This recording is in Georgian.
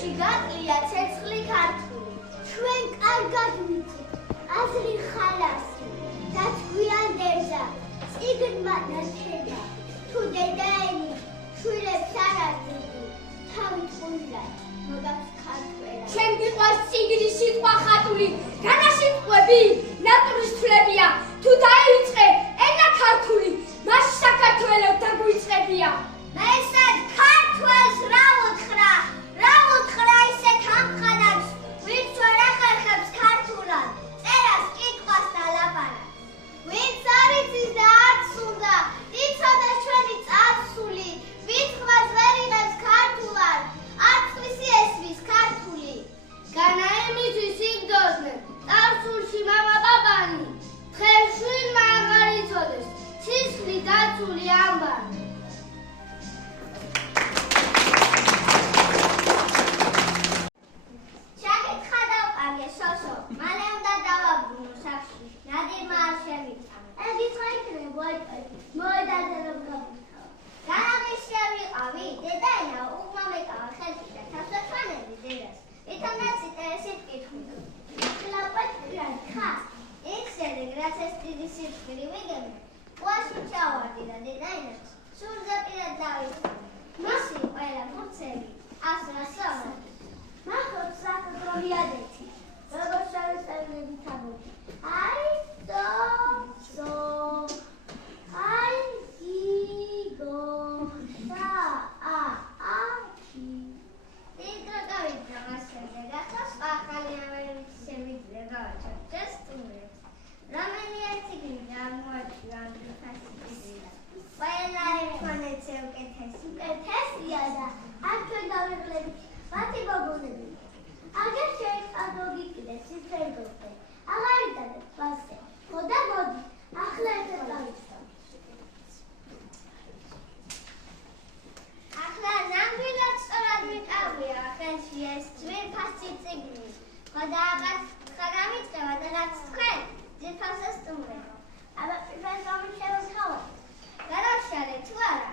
წერილში გაყრია ცეცხლი ქართული. ჩვენ კარგად ვიცით, აზრი ხალასი და გვიანდერდა წიგნმა ნათება. თუ დედაენი შვილებს არ აძლევი, თავით ყურიდან მოგაქვს ქართველად. ჩვენ გვიყვარს წიგნის სიტყვა ხატული, განა სიტყვები ნატურის თვლებია. თუ დაივიწყე ენა ქართული, მას საქართველოს დაგვიწყებია. მესად ქართველს რა უთხრა ისეთ ამხანაგს, ვინც ვერ ახერხებს ქართულად, წერას, კითხვას და ლაპარაკს. ვინც არ იცის და არც უნდა იცოდეს ჩვენი წარსული, ვინც ვერ იღებს ქართულად, არც მისი ესვის ქართული. განა იმისთვის იგდოდნენ წარსულში მამა ბაბანი, დღეს შვილმა აღარ იცოდეს ცისხლი დაცული ამბანი. შაკითხა დავყარგე სოსო, მალე უნდა დავაბრუნო სახში, ნადირმა არ შემიწა. ედიცხა იქნებ მოედაზე რომ გავიქაო. განაღიშე ვიყავი, დედაენა უგმა მეკავა ხელში და თავსაჩვანები დედას. ვითომაც იტევესით კითხულობ. ხლაპატირად ხა, იქ შედეგ, რაც ეს დიდი სიკვდილი ვიგებდი, ყვაში ჩავარდი და დედაენაც სულზე პირად დავიწყო. მისი ყველა ფურცელი ასრასავდა. მახოთ საკუთრული ადეთი, როგორ შევისწავლები თამოდი. აი, სო, აი, გიგო, საათი. დიდრო გავიძრა მას შემდეგ, ახლა სხვა ახალი ამერიკის შემიძლია გავაჩვენ, ჯერ სტუმრებს. რომელია წიგნი აღმოაჩინა ამ ფასი წიგნიდან. ყველა ერთმანეთზე უკეთესი. უკეთესია და არ ჩვენ დავიღლებით მათი გოგონები. აგერ შეიწყადო გიკდეს სიფერგოზე. აღარ იტანეთ ფასზე. ხოდა მოდი, ახლა ერთად დავიწყოთ. ახლა ნამდვილად სწორად მიყავია ხელში ეს ძვირფასი წიგნი. ხოდა აღარ გამიწყება და რაც თქვენ ძვირფასს სტუმრებო. აბა პირველ გამიშევთ ხავად. გარაშალე თუ არა,